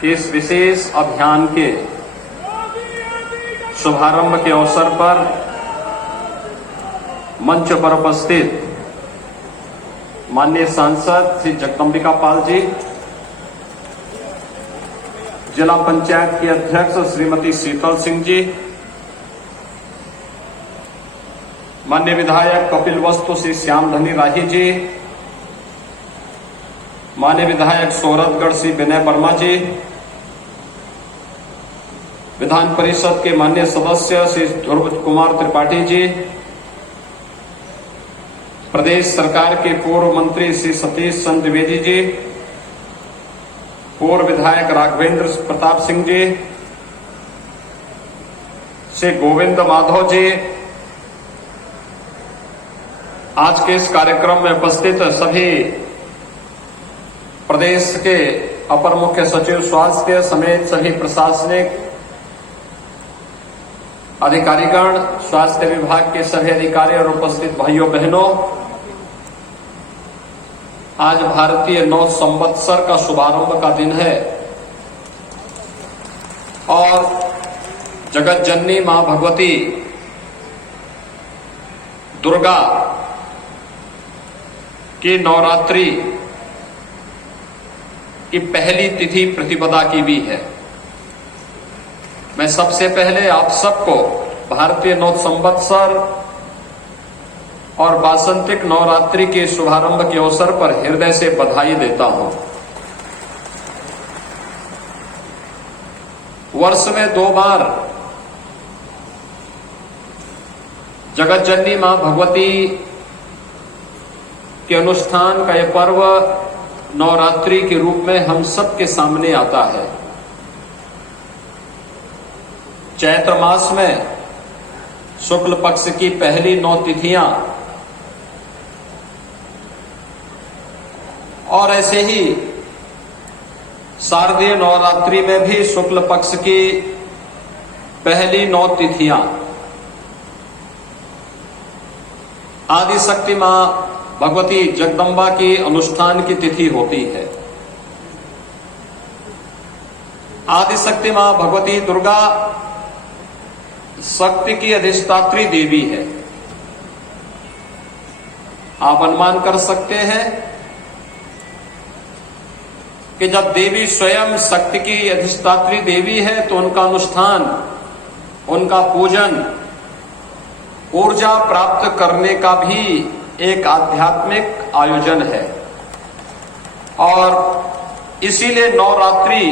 कि इस विशेष अभियान के शुभारंभ के अवसर पर मंच पर उपस्थित माननीय सांसद श्री जगदम्बिका पाल जी, जिला पंचायत की अध्यक्ष श्रीमती शीतल सिंह जी, माननीय विधायक कपिल वस्तु श्री श्यामधनी राही जी, माननीय विधायक सोरठगढ़ श्री विनय वर्मा जी, विधान परिषद के माननीय सदस्य श्री ध्रुव कुमार त्रिपाठी जी, प्रदेश सरकार के पूर्व मंत्री श्री सतीश चंद्र द्विवेदी जी, पूर्व विधायक राघवेंद्र प्रताप सिंह जी, श्री गोविंद माधव जी, आज के इस कार्यक्रम में उपस्थित सभी प्रदेश के अपर मुख्य सचिव स्वास्थ्य समेत सभी प्रशासनिक अधिकारीगण, स्वास्थ्य विभाग के सभी अधिकारी और उपस्थित भाइयों बहनों, आज भारतीय नव संवत्सर का शुभारंभ का दिन है और जगत जननी मां भगवती दुर्गा की नवरात्रि की पहली तिथि प्रतिपदा की भी है। मैं सबसे पहले आप सबको भारतीय नव संवत्सर और वासंतिक नवरात्रि के शुभारंभ के अवसर पर हृदय से बधाई देता हूं। वर्ष में 2 बार जगत जननी मां भगवती के अनुष्ठान का यह पर्व नवरात्रि के रूप में हम सबके सामने आता है। चैत्र मास में शुक्ल पक्ष की पहली 9 तिथियां और ऐसे ही शारदीय नवरात्रि में भी शुक्ल पक्ष की पहली 9 तिथियां आदि शक्ति मां भगवती जगदम्बा की अनुष्ठान की तिथि होती है। आदि शक्ति मां भगवती दुर्गा शक्ति की अधिष्ठात्री देवी है। आप अनुमान कर सकते हैं कि जब देवी स्वयं शक्ति की अधिष्ठात्री देवी है तो उनका अनुष्ठान, उनका पूजन ऊर्जा प्राप्त करने का भी एक आध्यात्मिक आयोजन है और इसीलिए नवरात्रि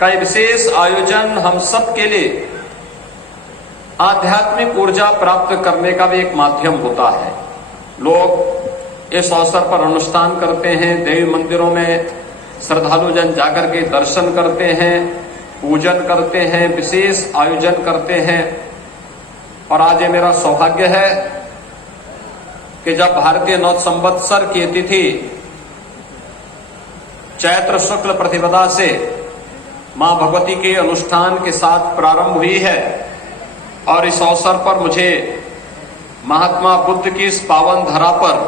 का विशेष आयोजन हम सब के लिए आध्यात्मिक ऊर्जा प्राप्त करने का भी एक माध्यम होता है। लोग इस अवसर पर अनुष्ठान करते हैं, देवी मंदिरों में श्रद्धालु जन जाकर के दर्शन करते हैं, पूजन करते हैं, विशेष आयोजन करते हैं। और आज ये मेरा सौभाग्य है कि जब भारतीय नव संवत्सर की तिथि चैत्र शुक्ल प्रतिपदा से मां भगवती के अनुष्ठान के साथ प्रारंभ हुई है और इस अवसर पर मुझे महात्मा बुद्ध की इस पावन धरा पर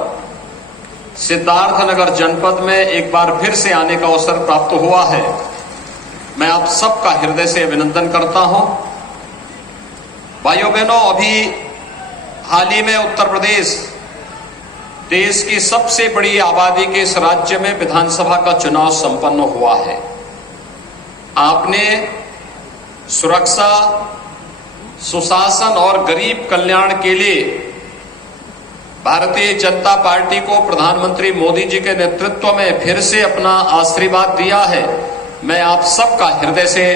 सिद्धार्थनगर जनपद में एक बार फिर से आने का अवसर प्राप्त हुआ है। मैं आप सबका हृदय से अभिनंदन करता हूं। भाइयों बहनों, अभी हाल ही में उत्तर प्रदेश, देश की सबसे बड़ी आबादी के इस राज्य में विधानसभा का चुनाव संपन्न हुआ है। आपने सुरक्षा, सुशासन और गरीब कल्याण के लिए भारतीय जनता पार्टी को प्रधानमंत्री मोदी जी के नेतृत्व में फिर से अपना आशीर्वाद दिया है। मैं आप सबका हृदय से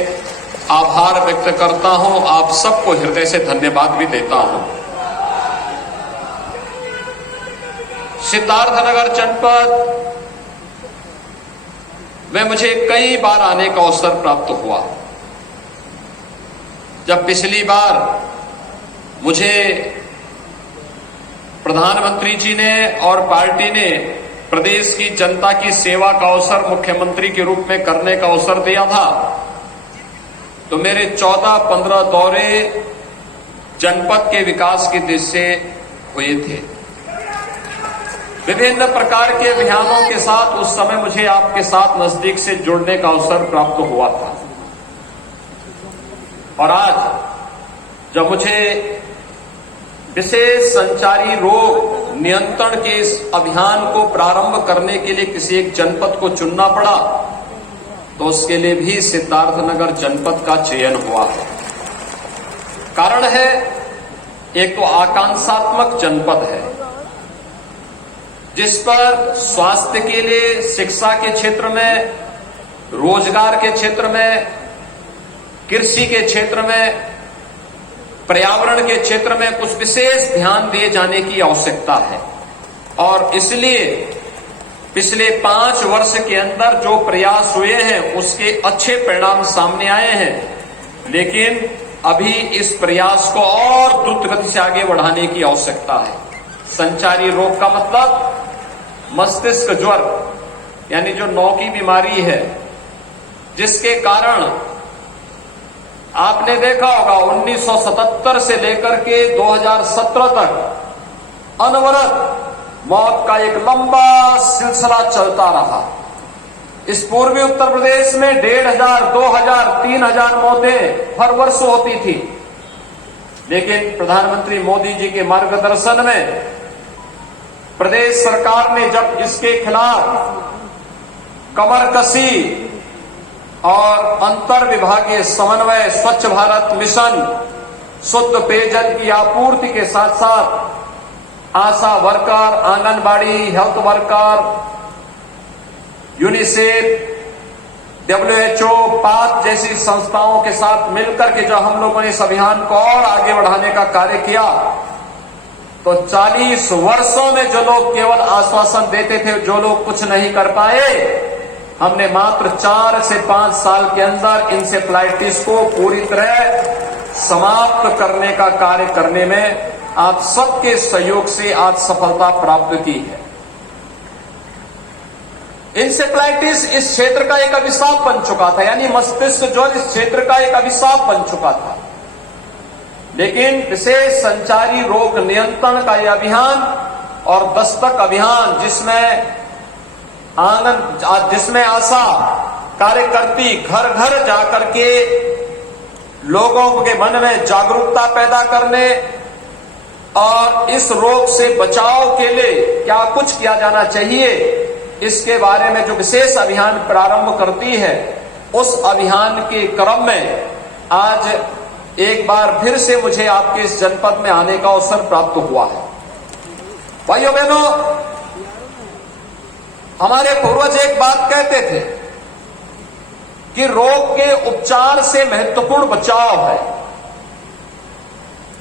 आभार व्यक्त करता हूं, आप सबको हृदय से धन्यवाद भी देता हूं। सिद्धार्थनगर जनपद में मुझे कई बार आने का अवसर प्राप्त हुआ। जब पिछली बार मुझे प्रधानमंत्री जी ने और पार्टी ने प्रदेश की जनता की सेवा का अवसर मुख्यमंत्री के रूप में करने का अवसर दिया था, तो मेरे 14-15 दौरे जनपद के विकास की दृष्टि से हुए थे। विभिन्न प्रकार के अभियानों के साथ उस समय मुझे आपके साथ नजदीक से जुड़ने का अवसर प्राप्त हुआ था। और आज जब मुझे विशेष संचारी रोग नियंत्रण के इस अभियान को प्रारंभ करने के लिए किसी एक जनपद को चुनना पड़ा, तो उसके लिए भी सिद्धार्थनगर जनपद का चयन हुआ है। कारण है, एक तो आकांक्षात्मक जनपद है, जिस पर स्वास्थ्य के लिए, शिक्षा के क्षेत्र में, रोजगार के क्षेत्र में, कृषि के क्षेत्र में, पर्यावरण के क्षेत्र में कुछ विशेष ध्यान दिए जाने की आवश्यकता है। और इसलिए पिछले 5 वर्ष के अंदर जो प्रयास हुए हैं उसके अच्छे परिणाम सामने आए हैं, लेकिन अभी इस प्रयास को और द्रुत गति से आगे बढ़ाने की आवश्यकता है। संचारी रोग का मतलब मस्तिष्क ज्वर, यानी जो नौ की बीमारी है, जिसके कारण आपने देखा होगा 1977 से लेकर के 2017 तक अनवरत मौत का एक लंबा सिलसिला चलता रहा। इस पूर्वी उत्तर प्रदेश में 1,500, 2,000, 3,000 मौतें हर वर्ष होती थी। लेकिन प्रधानमंत्री मोदी जी के मार्गदर्शन में प्रदेश सरकार ने जब इसके खिलाफ कमर कसी और अंतर विभागीय समन्वय, स्वच्छ भारत मिशन, शुद्ध पेयजल की आपूर्ति के साथ साथ ASHA worker, anganwadi, health worker, UNICEF, WHO, पाक जैसी संस्थाओं के साथ मिलकर के जब हम लोगों ने इस अभियान को और आगे बढ़ाने का कार्य किया, तो 40 वर्षों में जो लोग केवल आश्वासन देते थे, जो लोग कुछ नहीं कर पाए, हमने मात्र 4 से 5 साल के अंदर इंसेफ्लाइटिस को पूरी तरह समाप्त करने का कार्य करने में आप सबके सहयोग से आज सफलता प्राप्त की है। इंसेफ्लाइटिस इस क्षेत्र का एक अभिशाप बन चुका था, यानी मस्तिष्क ज्वर इस क्षेत्र का एक अभिशाप बन चुका था। लेकिन विशेष संचारी रोग नियंत्रण का यह अभियान और दस्तक अभियान, जिसमें आशा कार्यकर्ती घर घर जाकर के लोगों के मन में जागरूकता पैदा करने और इस रोग से बचाव के लिए क्या कुछ किया जाना चाहिए, इसके बारे में जो विशेष अभियान प्रारंभ करती है, उस अभियान के क्रम में आज एक बार फिर से मुझे आपके इस जनपद में आने का अवसर प्राप्त हुआ है। भाइयों बहनों, हमारे पूर्वज एक बात कहते थे कि रोग के उपचार से महत्वपूर्ण बचाव है।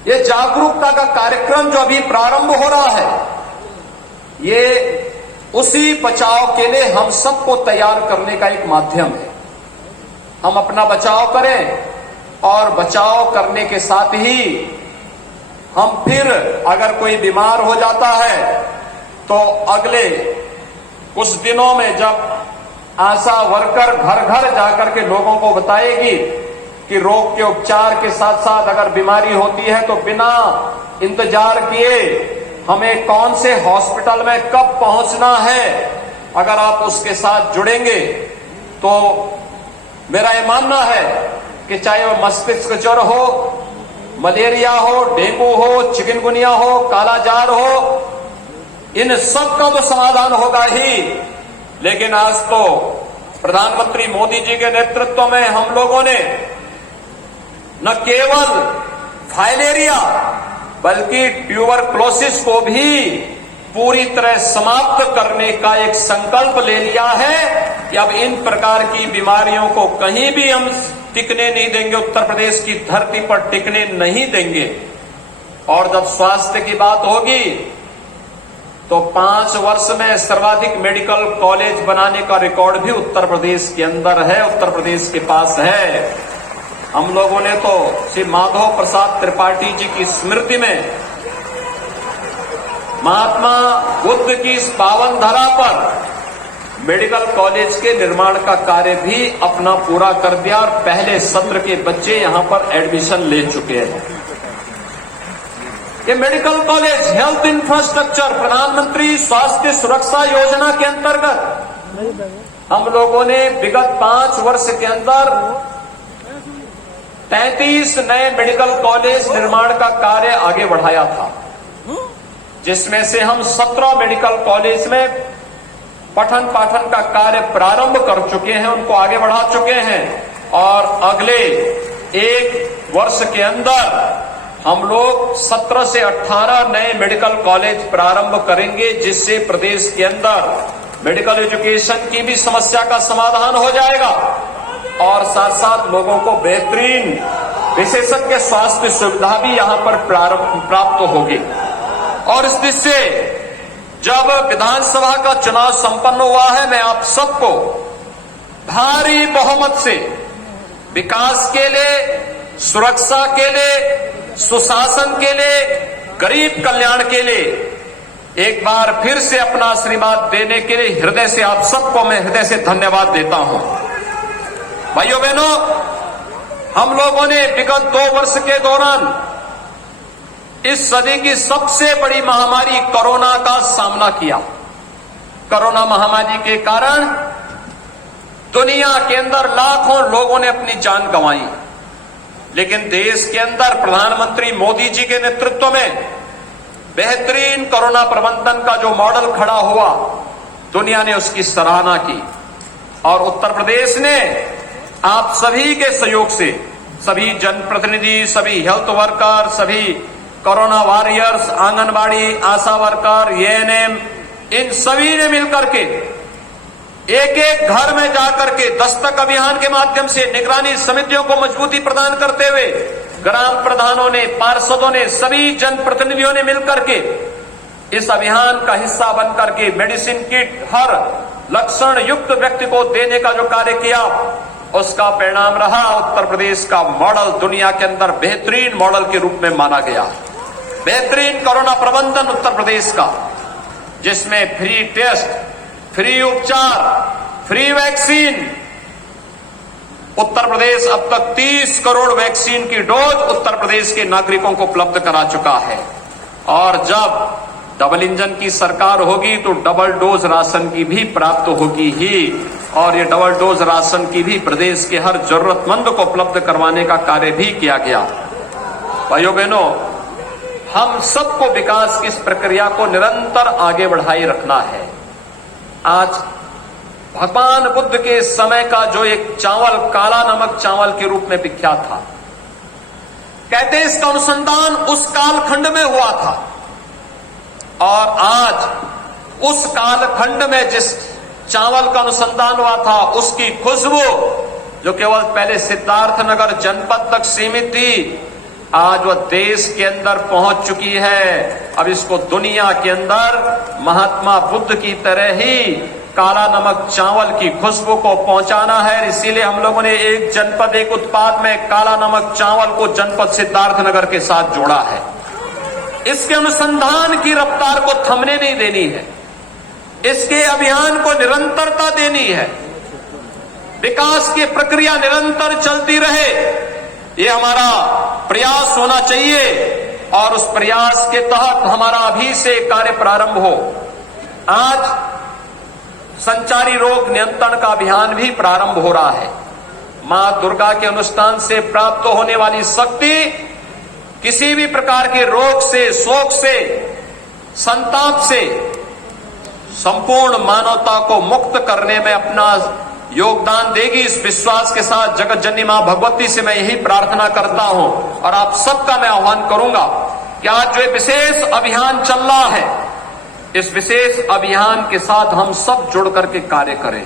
ये जागरूकता का कार्यक्रम जो अभी प्रारंभ हो रहा है, ये उसी बचाव के लिए हम सबको तैयार करने का एक माध्यम है। हम अपना बचाव करें और बचाव करने के साथ ही हम फिर अगर कोई बीमार हो जाता है तो अगले कुछ दिनों में जब आशा वर्कर घर घर जाकर के लोगों को बताएगी कि रोग के उपचार के साथ साथ अगर बीमारी होती है तो बिना इंतजार किए हमें कौन से हॉस्पिटल में कब पहुंचना है, अगर आप उसके साथ जुड़ेंगे तो मेरा ये मानना है कि चाहे वो मस्तिष्क ज्वर हो, मलेरिया हो, डेंगू हो, चिकनगुनिया हो, कालाजार हो, इन सब का तो समाधान होगा ही। लेकिन आज तो प्रधानमंत्री मोदी जी के नेतृत्व में हम लोगों ने न केवल फाइलेरिया बल्कि ट्यूबरक्लोसिस को भी पूरी तरह समाप्त करने का एक संकल्प ले लिया है कि अब इन प्रकार की बीमारियों को कहीं भी हम टिकने नहीं देंगे, उत्तर प्रदेश की धरती पर टिकने नहीं देंगे। और जब स्वास्थ्य की बात होगी तो 5 वर्ष में सर्वाधिक मेडिकल कॉलेज बनाने का रिकॉर्ड भी उत्तर प्रदेश के अंदर है, उत्तर प्रदेश के पास है। हम लोगों ने तो श्री माधव प्रसाद त्रिपाठी जी की स्मृति में महात्मा बुद्ध की इस पावन धरा पर मेडिकल कॉलेज के निर्माण का कार्य भी अपना पूरा कर दिया और पहले सत्र के बच्चे यहां पर एडमिशन ले चुके हैं। ये मेडिकल कॉलेज, हेल्थ इंफ्रास्ट्रक्चर, प्रधानमंत्री स्वास्थ्य सुरक्षा योजना के अंतर्गत हम लोगों ने विगत 5 वर्ष के अंदर 33 नए मेडिकल कॉलेज निर्माण का कार्य आगे बढ़ाया था, जिसमें से हम 17 मेडिकल कॉलेज में पठन पाठन का कार्य प्रारंभ कर चुके हैं, उनको आगे बढ़ा चुके हैं और अगले 1 वर्ष के अंदर हम लोग 17 से 18 नए मेडिकल कॉलेज प्रारंभ करेंगे, जिससे प्रदेश के अंदर मेडिकल एजुकेशन की भी समस्या का समाधान हो जाएगा और साथ साथ लोगों को बेहतरीन विशेषज्ञ स्वास्थ्य सुविधा भी यहां पर प्राप्त होगी। और इस दृष्टि से जब विधानसभा का चुनाव संपन्न हुआ है, मैं आप सबको भारी बहुमत से विकास के लिए, सुरक्षा के लिए, सुशासन के लिए, गरीब कल्याण के लिए एक बार फिर से अपना आशीर्वाद देने के लिए हृदय से आप सबको मैं हृदय से धन्यवाद देता हूं। भाइयों बहनों, हम लोगों ने विगत 2 वर्ष के दौरान इस सदी की सबसे बड़ी महामारी कोरोना का सामना किया। कोरोना महामारी के कारण दुनिया के अंदर लाखों लोगों ने अपनी जान गंवाई, लेकिन देश के अंदर प्रधानमंत्री मोदी जी के नेतृत्व में बेहतरीन कोरोना प्रबंधन का जो मॉडल खड़ा हुआ, दुनिया ने उसकी सराहना की और उत्तर प्रदेश ने आप सभी के सहयोग से, सभी जनप्रतिनिधि, सभी हेल्थ वर्कर, सभी कोरोना वॉरियर्स, आंगनबाड़ी, आशा वर्कर, एएनएम, इन सभी ने मिलकर के एक एक घर में जाकर के दस्तक अभियान के माध्यम से निगरानी समितियों को मजबूती प्रदान करते हुए ग्राम प्रधानों ने, पार्षदों ने, सभी जनप्रतिनिधियों ने मिलकर के इस अभियान का हिस्सा बनकर के मेडिसिन किट हर लक्षण युक्त व्यक्ति को देने का जो कार्य किया, उसका परिणाम रहा उत्तर प्रदेश का मॉडल दुनिया के अंदर बेहतरीन मॉडल के रूप में माना गया। बेहतरीन कोरोना प्रबंधन उत्तर प्रदेश का, जिसमें फ्री टेस्ट, फ्री उपचार, फ्री वैक्सीन, उत्तर प्रदेश अब तक 30 करोड़ वैक्सीन की डोज उत्तर प्रदेश के नागरिकों को उपलब्ध करा चुका है। और जब डबल इंजन की सरकार होगी तो डबल डोज राशन की भी प्राप्त होगी ही, और ये डबल डोज राशन की भी प्रदेश के हर जरूरतमंद को उपलब्ध करवाने का कार्य भी किया गया। भाइयों बहनों, हम सबको विकास की इस प्रक्रिया को निरंतर आगे बढ़ाए रखना है। आज भगवान बुद्ध के समय का जो एक चावल काला नमक चावल के रूप में विख्यात था, कहते हैं इसका अनुसंधान उस कालखंड में हुआ था और आज उस कालखंड में जिस चावल का अनुसंधान हुआ था, उसकी खुशबू जो केवल पहले सिद्धार्थनगर जनपद तक सीमित थी, आज वह देश के अंदर पहुंच चुकी है। अब इसको दुनिया के अंदर महात्मा बुद्ध की तरह ही काला नमक चावल की खुशबू को पहुंचाना है। इसीलिए हम लोगों ने एक जनपद एक उत्पाद में काला नमक चावल को जनपद सिद्धार्थनगर के साथ जोड़ा है। इसके अनुसंधान की रफ्तार को थमने नहीं देनी है, इसके अभियान को निरंतरता देनी है, विकास की प्रक्रिया निरंतर चलती रहे, ये हमारा प्रयास होना चाहिए और उस प्रयास के तहत हमारा अभी से कार्य प्रारंभ हो। आज संचारी रोग नियंत्रण का अभियान भी प्रारंभ हो रहा है। मां दुर्गा के अनुष्ठान से प्राप्त होने वाली शक्ति किसी भी प्रकार के रोग से, शोक से, संताप से संपूर्ण मानवता को मुक्त करने में अपना योगदान देगी। इस विश्वास के साथ जगत जननी मां भगवती से मैं यही प्रार्थना करता हूं और आप सबका मैं आह्वान करूंगा कि आज जो विशेष अभियान चल रहा है, इस विशेष अभियान के साथ हम सब जुड़ करके कार्य करें।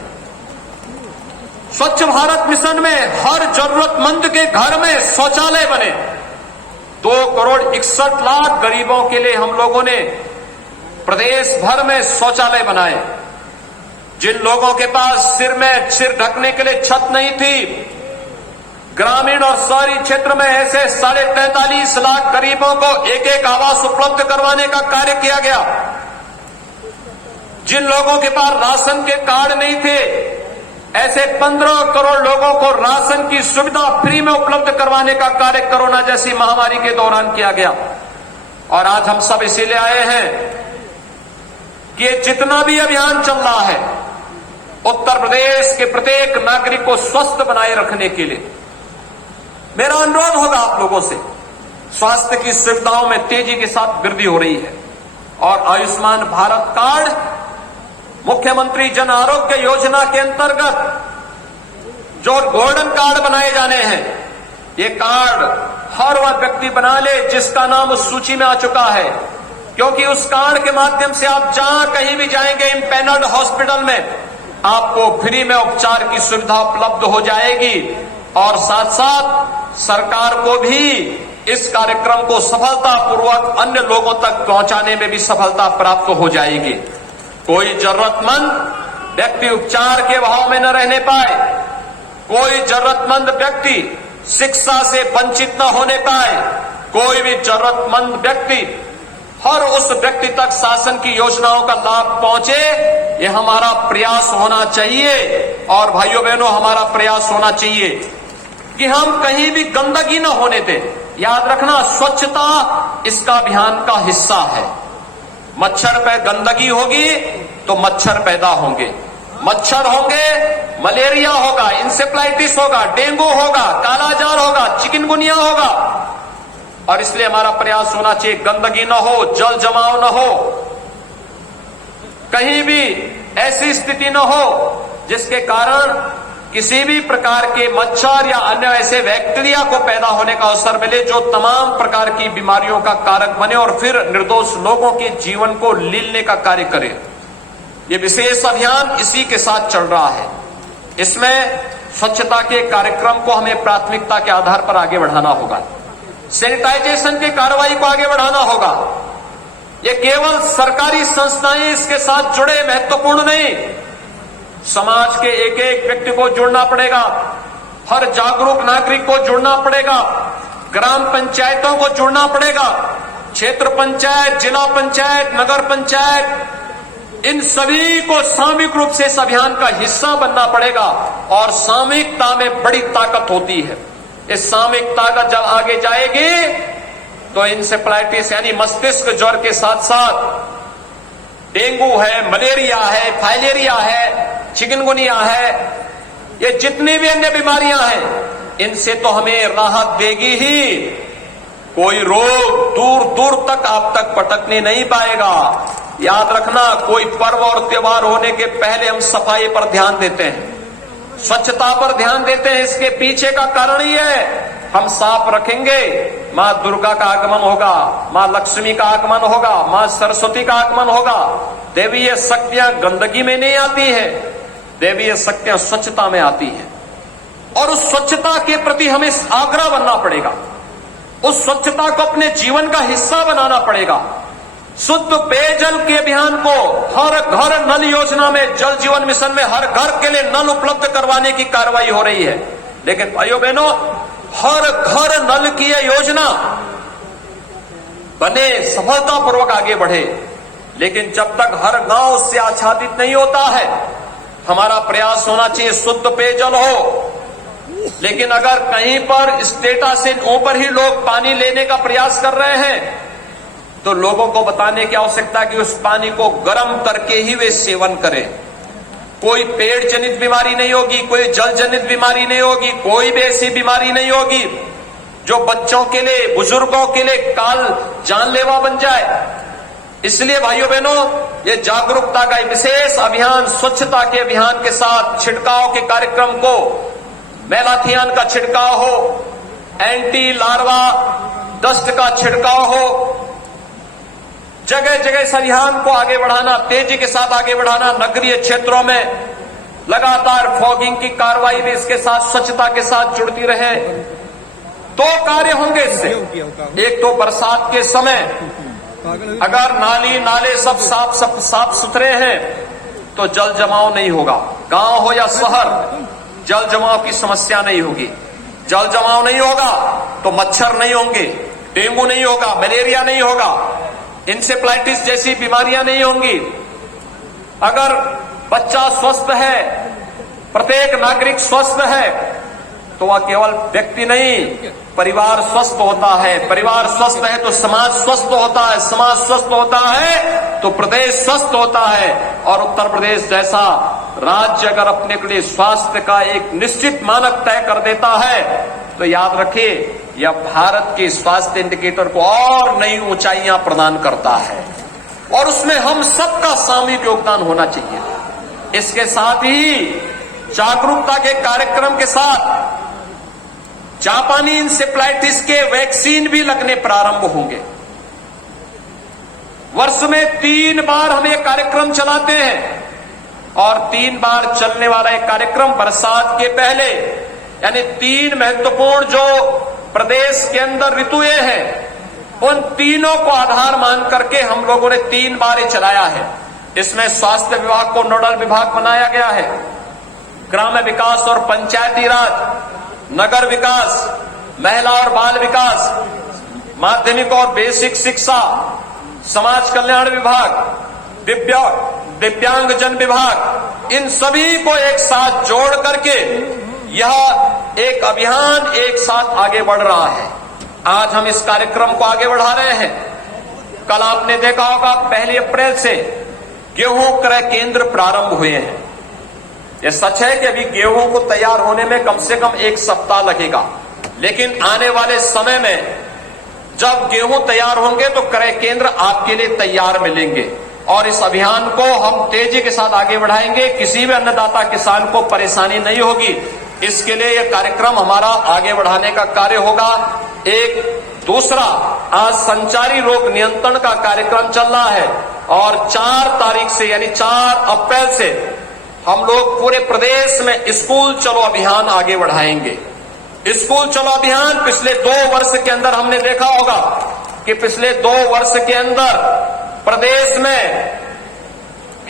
स्वच्छ भारत मिशन में हर जरूरतमंद के घर में शौचालय बने। 2,61,00,000 गरीबों के लिए हम लोगों ने प्रदेश भर में शौचालय बनाए। जिन लोगों के पास सिर ढकने के लिए छत नहीं थी, ग्रामीण और शहरी क्षेत्र में ऐसे 43.5 लाख गरीबों को एक एक आवास उपलब्ध करवाने का कार्य किया गया। जिन लोगों के पास राशन के कार्ड नहीं थे, ऐसे 15 करोड़ लोगों को राशन की सुविधा फ्री में उपलब्ध करवाने का कार्य कोरोना जैसी महामारी के दौरान किया गया। और आज हम सब इसीलिए आए हैं कि जितना भी अभियान चल रहा है उत्तर प्रदेश के प्रत्येक नागरिक को स्वस्थ बनाए रखने के लिए मेरा अनुरोध होगा आप लोगों से। स्वास्थ्य की सुविधाओं में तेजी के साथ वृद्धि हो रही है और आयुष्मान भारत कार्ड मुख्यमंत्री जन आरोग्य योजना के अंतर्गत जो गोल्डन कार्ड बनाए जाने हैं, ये कार्ड हर वह व्यक्ति बना ले जिसका नाम उस सूची में आ चुका है, क्योंकि उस कार्ड के माध्यम से आप जहां कहीं भी जाएंगे इम्पैनल्ड हॉस्पिटल में आपको फ्री में उपचार की सुविधा उपलब्ध हो जाएगी और साथ साथ सरकार को भी इस कार्यक्रम को सफलतापूर्वक अन्य लोगों तक पहुंचाने में भी सफलता प्राप्त हो जाएगी। कोई जरूरतमंद व्यक्ति उपचार के अभाव में न रहने पाए, कोई जरूरतमंद व्यक्ति शिक्षा से वंचित न होने पाए, कोई भी जरूरतमंद व्यक्ति हर उस व्यक्ति तक शासन की योजनाओं का लाभ पहुंचे, ये हमारा प्रयास होना चाहिए। और भाइयों बहनों, हमारा प्रयास होना चाहिए कि हम कहीं भी गंदगी न होने दें। याद रखना, स्वच्छता इसका अभियान का हिस्सा है। मच्छर पे गंदगी होगी तो मच्छर पैदा होंगे, मच्छर होंगे, मलेरिया होगा, इंसेफ्लाइटिस होगा, डेंगू होगा, कालाजार होगा, चिकनगुनिया होगा। और इसलिए हमारा प्रयास होना चाहिए गंदगी न हो, जल जमाव न हो, कहीं भी ऐसी स्थिति न हो जिसके कारण किसी भी प्रकार के मच्छर या अन्य ऐसे बैक्टीरिया को पैदा होने का अवसर मिले जो तमाम प्रकार की बीमारियों का कारक बने और फिर निर्दोष लोगों के जीवन को लीलने का कार्य करे। ये विशेष अभियान इसी के साथ चल रहा है। इसमें स्वच्छता के कार्यक्रम को हमें प्राथमिकता के आधार पर आगे बढ़ाना होगा, सैनिटाइजेशन की कार्रवाई को आगे बढ़ाना होगा। ये केवल सरकारी संस्थाएं इसके साथ जुड़े महत्वपूर्ण नहीं, समाज के एक एक व्यक्ति को जुड़ना पड़ेगा, हर जागरूक नागरिक को जुड़ना पड़ेगा, ग्राम पंचायतों को जुड़ना पड़ेगा, क्षेत्र पंचायत, जिला पंचायत, नगर पंचायत, इन सभी को सामूहिक रूप से इस अभियान का हिस्सा बनना पड़ेगा। और सामूहिकता में बड़ी ताकत होती है। इस सामूहिक ताकत जब आगे जाएगी तो इंसेफ्लाइटिस यानी मस्तिष्क ज्वर के साथ साथ डेंगू है, मलेरिया है, फाइलेरिया है, चिकनगुनिया है, ये जितनी भी अन्य बीमारियां हैं, इनसे तो हमें राहत देगी ही। कोई रोग दूर दूर तक आप तक पटकने नहीं पाएगा। याद रखना, कोई पर्व और त्योहार होने के पहले हम सफाई पर ध्यान देते हैं, स्वच्छता पर ध्यान देते हैं। इसके पीछे का कारण ही है, हम साफ रखेंगे, मां दुर्गा का आगमन होगा, मां लक्ष्मी का आगमन होगा, मां सरस्वती का आगमन होगा। देवीय शक्तियां गंदगी में नहीं आती है, देवीय शक्तियां स्वच्छता में आती है। और उस स्वच्छता के प्रति हमें आग्रह बनना पड़ेगा, उस स्वच्छता को अपने जीवन का हिस्सा बनाना पड़ेगा। शुद्ध पेयजल के अभियान को हर घर नल योजना में, जल जीवन मिशन में हर घर के लिए नल उपलब्ध करवाने की कार्रवाई हो रही है। लेकिन भाइयों बहनों, हर घर नल की यह योजना बने, सफलतापूर्वक आगे बढ़े, लेकिन जब तक हर गांव उससे आच्छादित नहीं होता है, हमारा प्रयास होना चाहिए शुद्ध पेयजल हो। लेकिन अगर कहीं पर स्टेटस से ऊपर ही लोग पानी लेने का प्रयास कर रहे हैं तो लोगों को बताने की आवश्यकता है कि उस पानी को गर्म करके ही वे सेवन करें। कोई पेट जनित बीमारी नहीं होगी, कोई जल जनित बीमारी नहीं होगी, कोई भी ऐसी बीमारी नहीं होगी जो बच्चों के लिए, बुजुर्गों के लिए काल जानलेवा बन जाए। इसलिए भाइयों बहनों, ये जागरूकता का विशेष अभियान, स्वच्छता के अभियान के साथ छिड़काव के कार्यक्रम को, मेलाथियान का छिड़काव हो, एंटी लार्वा डस्ट का छिड़काव हो, जगह जगह इस अभियान को आगे बढ़ाना, तेजी के साथ आगे बढ़ाना। नगरीय क्षेत्रों में लगातार फॉगिंग की कार्रवाई भी इसके साथ, स्वच्छता के साथ जुड़ती रहे। दो कार्य होंगे इससे। एक तो बरसात के समय अगर नाली नाले सब साफ सुथरे हैं तो जल जमाव नहीं होगा। गांव हो या शहर, जल जमाव की समस्या नहीं होगी। जल जमाव नहीं होगा तो मच्छर नहीं होंगे, डेंगू नहीं होगा, मलेरिया नहीं होगा, इंसेफ्लाइटिस जैसी बीमारियां नहीं होंगी। अगर बच्चा स्वस्थ है, प्रत्येक नागरिक स्वस्थ है, तो वह केवल व्यक्ति नहीं, परिवार स्वस्थ होता है। परिवार स्वस्थ है तो समाज स्वस्थ होता है। समाज स्वस्थ होता है तो प्रदेश स्वस्थ होता है। और उत्तर प्रदेश जैसा राज्य अगर अपने के लिए स्वास्थ्य का एक निश्चित मानक तय कर देता है तो याद रखिए, यह भारत के स्वास्थ्य इंडिकेटर को और नई ऊंचाइयां प्रदान करता है और उसमें हम सबका सामूहिक योगदान होना चाहिए। इसके साथ ही जागरूकता के कार्यक्रम के साथ जापानी इंसेफ्लाइटिस के वैक्सीन भी लगने प्रारंभ होंगे। वर्ष में 3 बार हम ये कार्यक्रम चलाते हैं और 3 बार चलने वाला एक कार्यक्रम बरसात के पहले, यानी 3 महत्वपूर्ण जो प्रदेश के अंदर ऋतुएं हैं, उन तीनों को आधार मान करके हम लोगों ने 3 बार ये चलाया है। इसमें स्वास्थ्य विभाग को नोडल विभाग बनाया गया है, ग्राम्य विकास और पंचायती राज, नगर विकास, महिला और बाल विकास, माध्यमिक और बेसिक शिक्षा, समाज कल्याण विभाग, दिव्यांगजन विभाग, इन सभी को एक साथ जोड़ करके यह एक अभियान एक साथ आगे बढ़ रहा है। आज हम इस कार्यक्रम को आगे बढ़ा रहे हैं। कल आपने देखा होगा 1 अप्रैल से गेहूं क्रय केंद्र प्रारंभ हुए हैं। यह सच है कि अभी गेहूं को तैयार होने में कम से कम 1 सप्ताह लगेगा, लेकिन आने वाले समय में जब गेहूं तैयार होंगे तो क्रय केंद्र आपके लिए तैयार मिलेंगे और इस अभियान को हम तेजी के साथ आगे बढ़ाएंगे। किसी भी अन्नदाता किसान को परेशानी नहीं होगी। इसके लिए यह कार्यक्रम हमारा आगे बढ़ाने का कार्य होगा। एक दूसरा, आज संचारी रोग नियंत्रण का कार्यक्रम चल रहा है और 4 तारीख से यानी 4 अप्रैल से हम लोग पूरे प्रदेश में स्कूल चलो अभियान आगे बढ़ाएंगे। स्कूल चलो अभियान पिछले 2 वर्ष के अंदर हमने देखा होगा कि पिछले 2 वर्ष के अंदर प्रदेश में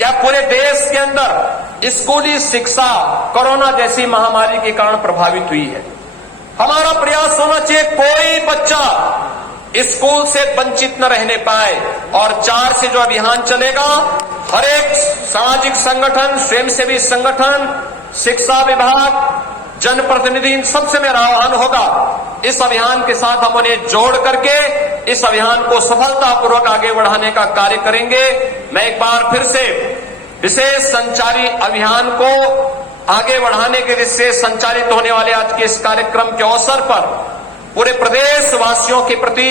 या पूरे देश के अंदर स्कूली शिक्षा कोरोना जैसी महामारी के कारण प्रभावित हुई है। हमारा प्रयास होना चाहिए कोई बच्चा स्कूल से वंचित न रहने पाए और 4 से जो अभियान चलेगा, हर एक सामाजिक संगठन, स्वयंसेवी संगठन, शिक्षा विभाग, जनप्रतिनिधि, इन सबसे मेरा आह्वान होगा, इस अभियान के साथ हम उन्हें जोड़ करके इस अभियान को सफलतापूर्वक आगे बढ़ाने का कार्य करेंगे। मैं एक बार फिर से विशेष संचारी अभियान को आगे बढ़ाने के लिए संचालित होने वाले आज के इस कार्यक्रम के अवसर पर पूरे प्रदेश वासियों के प्रति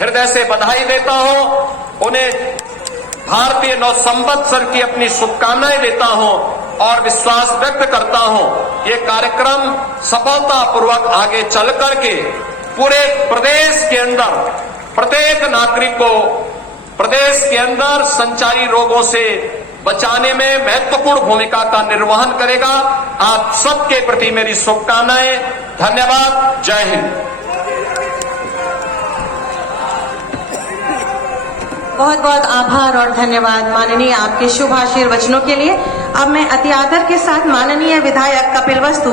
हृदय से बधाई देता हूं। उन्हें भारतीय नव संवत्सर की अपनी शुभकामनाएं देता हूं और विश्वास व्यक्त करता हूं ये कार्यक्रम सफलतापूर्वक आगे चल करके पूरे प्रदेश के अंदर प्रत्येक नागरिक को प्रदेश के अंदर संचारी रोगों से बचाने में महत्वपूर्ण भूमिका का निर्वहन करेगा। आप सबके प्रति मेरी शुभकामनाएं। धन्यवाद। जय हिंद। बहुत बहुत आभार और धन्यवाद माननीय आपके शुभ आशीर्वचनों के लिए। अब मैं अति आदर के साथ माननीय विधायक कपिल वस्तु